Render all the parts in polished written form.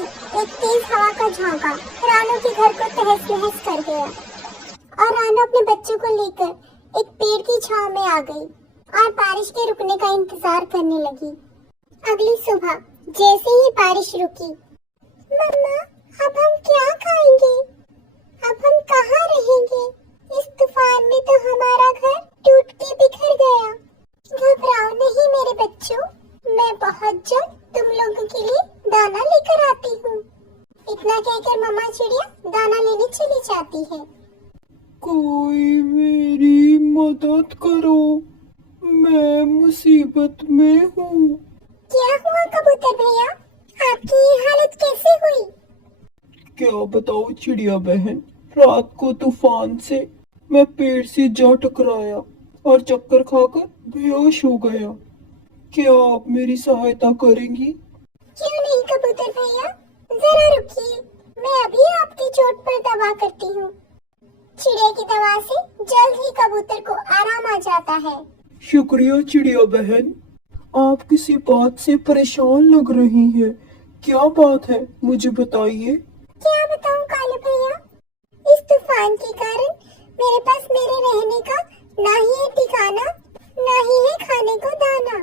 ही एक तेज हवा का झोंका रानू के घर को तहस नहस कर गया और रानू अपने बच्चों को लेकर एक पेड़ की छांव में आ गई और बारिश के रुकने का इंतजार करने लगी। अगली सुबह जैसे ही बारिश रुकी, मम्मा अब हम क्या खाएंगे? अब हम कहाँ रहेंगे? इस तूफान में तो हमारा घर टूट के बिखर गया। घबराओ नहीं मेरे बच्चों, मैं बहुत जल्द तुम लोगों के लिए दाना लेकर आती हूँ। इतना कहकर मम्मा चिड़िया दाना लेने चली जाती है। कोई मेरी मदद करो, मैं मुसीबत में हूँ। क्या हुआ कबूतर भैया, आपकी ये हालत कैसे हुई? क्या बताओ चिड़िया बहन, रात को तूफान से मैं पेड़ से जा टकराया और चक्कर खाकर बेहोश हो गया। क्या आप मेरी सहायता करेंगी? क्यों नहीं कबूतर भैया, जरा रुकिए, मैं अभी आपकी चोट पर दवा करती हूँ। चिड़िया की दवा से जल्द ही कबूतर को आराम आ जाता है। शुक्रिया चिड़िया बहन, आप किसी बात से परेशान लग रही हैं। क्या बात है, मुझे बताइए। क्या बताऊँ कालू भैया, इस तूफान के कारण मेरे पास मेरे रहने का ना ही है ठिकाना, ना ही है खाने को दाना।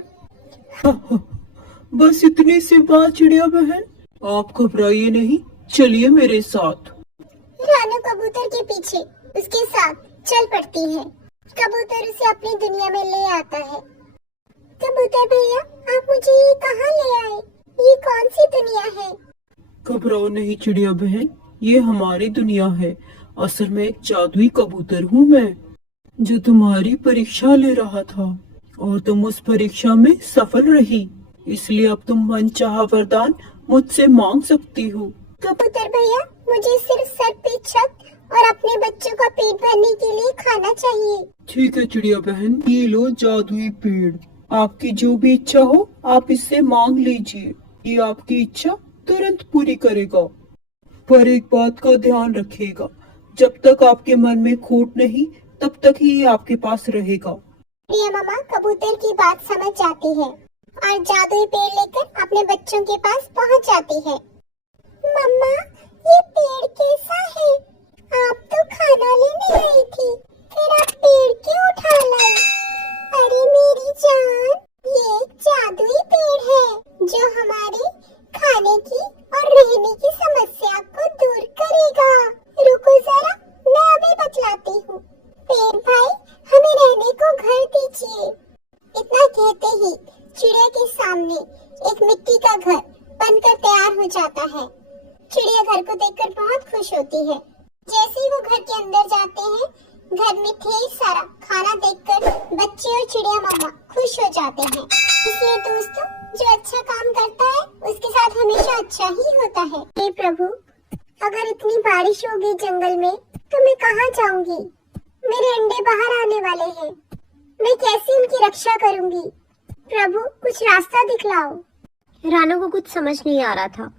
बस इतनी सी बात चिड़िया बहन, आप घबराइए नहीं, चलिए मेरे साथ। रानू कबूतर के पीछे उसके साथ चल पड़ती है। कबूतर उसे अपनी दुनिया में ले आता है। कबूतर भैया, आप मुझे ये कहाँ ले आए? ये कौन सी दुनिया है? घबराओ नहीं चिड़िया बहन, ये हमारी दुनिया है। असल में एक जादुई कबूतर हूँ मैं, जो तुम्हारी परीक्षा ले रहा था और तुम उस परीक्षा में सफल रही, इसलिए अब तुम मनचाहा वरदान मुझसे मांग सकती हो। कबूतर भैया, मुझे सिर्फ सर पे छत और अपने बच्चों का पेट भरने के लिए खाना चाहिए। ठीक है चिड़िया बहन, ये लो जादुई पेड़, आपकी जो भी इच्छा हो आप इससे मांग लीजिए। ये आपकी इच्छा तुरंत पूरी करेगा, पर एक बात का ध्यान रखिएगा, जब तक आपके मन में खोट नहीं तब तक ही ये आपके पास रहेगा। प्रिया मामा कबूतर की बात समझ जाती है और जादुई पेड़ लेकर अपने बच्चों के पास पहुंच जाती है। मम्मा, ये पेड़ कैसा है? आप तो खाना लेने गई थी, फिर आप पेड़ क्यों उठा लाई? अरे मेरी जान, ये एक जादुई पेड़ है जो हमारे खाने की और रहने की समस्या को दूर करेगा। रुको जरा, मैं अभी बतलाती हूँ। पेड़ भाई, हमें रहने को घर दीजिए। इतना कहते ही चिड़िया के सामने एक मिट्टी का घर बनकर तैयार हो जाता है। चिड़िया घर को देखकर बहुत खुश होती है। जैसे ही वो घर के अंदर जाते हैं, घर में ढेर सारा खाना देखकर बच्चे और चिड़िया मामा खुश हो जाते हैं। इसलिए दोस्तों, जो अच्छा काम करता है उसके साथ हमेशा अच्छा ही होता है। हे प्रभु, अगर इतनी बारिश होगी जंगल में तो मैं कहाँ जाऊंगी? मेरे अंडे बाहर आने वाले हैं, मैं कैसे उनकी रक्षा करूंगी? प्रभु, कुछ रास्ता दिखलाओ। रानू को कुछ समझ नहीं आ रहा था।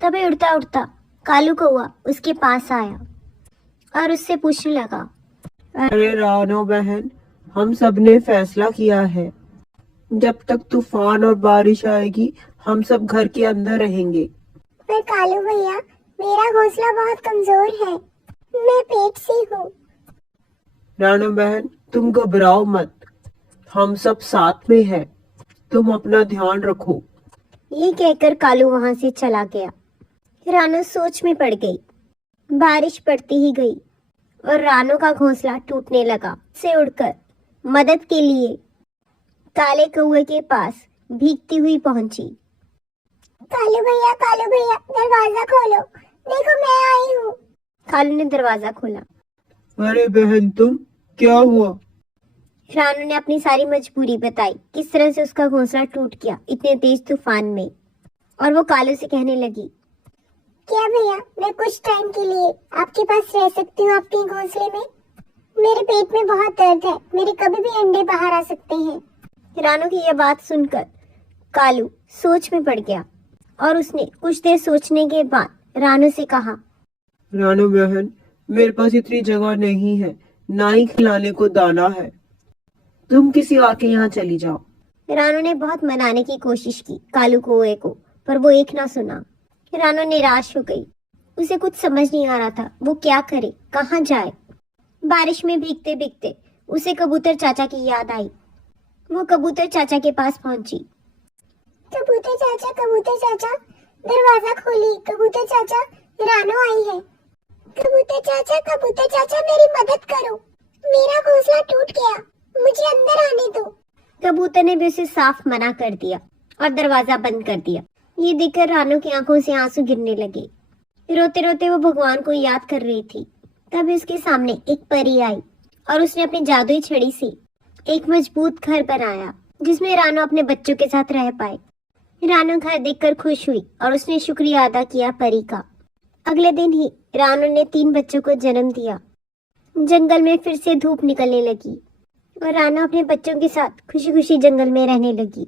तभी उड़ता उड़ता कालू कौआ उसके पास आया और उससे पूछने लगा, अरे रानो बहन, हम सब ने फैसला किया है, जब तक तूफान और बारिश आएगी हम सब घर के अंदर रहेंगे। पर कालू भैया, मेरा घोंसला बहुत कमजोर है, मैं पेट से हूँ। रानो बहन, तुम घबराओ मत, हम सब साथ में हैं, तुम अपना ध्यान रखो। ये कहकर कालू वहां से चला गया। रानू सोच में पड़ गई। बारिश पड़ती ही गई और रानू का घोंसला टूटने लगा। से उड़कर मदद के लिए काले कौवे के पास भीगती हुई पहुंची। कालू भैया, दरवाजा खोलो, देखो मैं आई हूँ। कालू ने दरवाजा खोला। अरे बहन, तुम क्या हुआ? रानू ने अपनी सारी मजबूरी बताई, किस तरह से उसका घोंसला टूट गया इतने तेज तूफान में। और वो कालू से कहने लगी, क्या भैया, मैं कुछ टाइम के लिए आपके पास रह सकती हूँ आपके घोंसले में? मेरे पेट में बहुत दर्द है, मेरे कभी भी अंडे बाहर आ सकते हैं। रानू की यह बात सुनकर कालू सोच में पड़ गया और उसने कुछ देर सोचने के बाद रानू से कहा, रानो बहन, मेरे पास इतनी जगह नहीं है, ना ही खिलाने को दाना है, तुम किसी और के यहाँ चली जाओ। रानू ने बहुत मनाने की कोशिश की कालू कौवे को, पर वो एक ना सुना। रानो निराश हो गई। उसे कुछ समझ नहीं आ रहा था वो क्या करे, कहाँ जाए। बारिश में भीगते भीगते उसे कबूतर चाचा की याद आई। वो कबूतर चाचा के पास पहुंची। कबूतर चाचा, दरवाजा खोलिए। कबूतर चाचा, रानो आई है। कबूतर चाचा मेरी मदद करो, मेरा घोंसला टूट गया, मुझे अंदर आने दो। कबूतर ने भी उसे साफ मना कर दिया और दरवाजा बंद कर दिया। ये देखकर रानो की आंखों से आंसू गिरने लगे। रोते रोते वो भगवान को याद कर रही थी। तभी उसके सामने एक परी आई और उसने अपनी जादुई छड़ी से एक मजबूत घर बनाया जिसमें रानो अपने बच्चों के साथ रह पाए। रानो घर देखकर खुश हुई और उसने शुक्रिया अदा किया परी का। अगले दिन ही रानो ने 3 बच्चों को जन्म दिया। जंगल में फिर से धूप निकलने लगी और रानो अपने बच्चों के साथ खुशी खुशी जंगल में रहने लगी।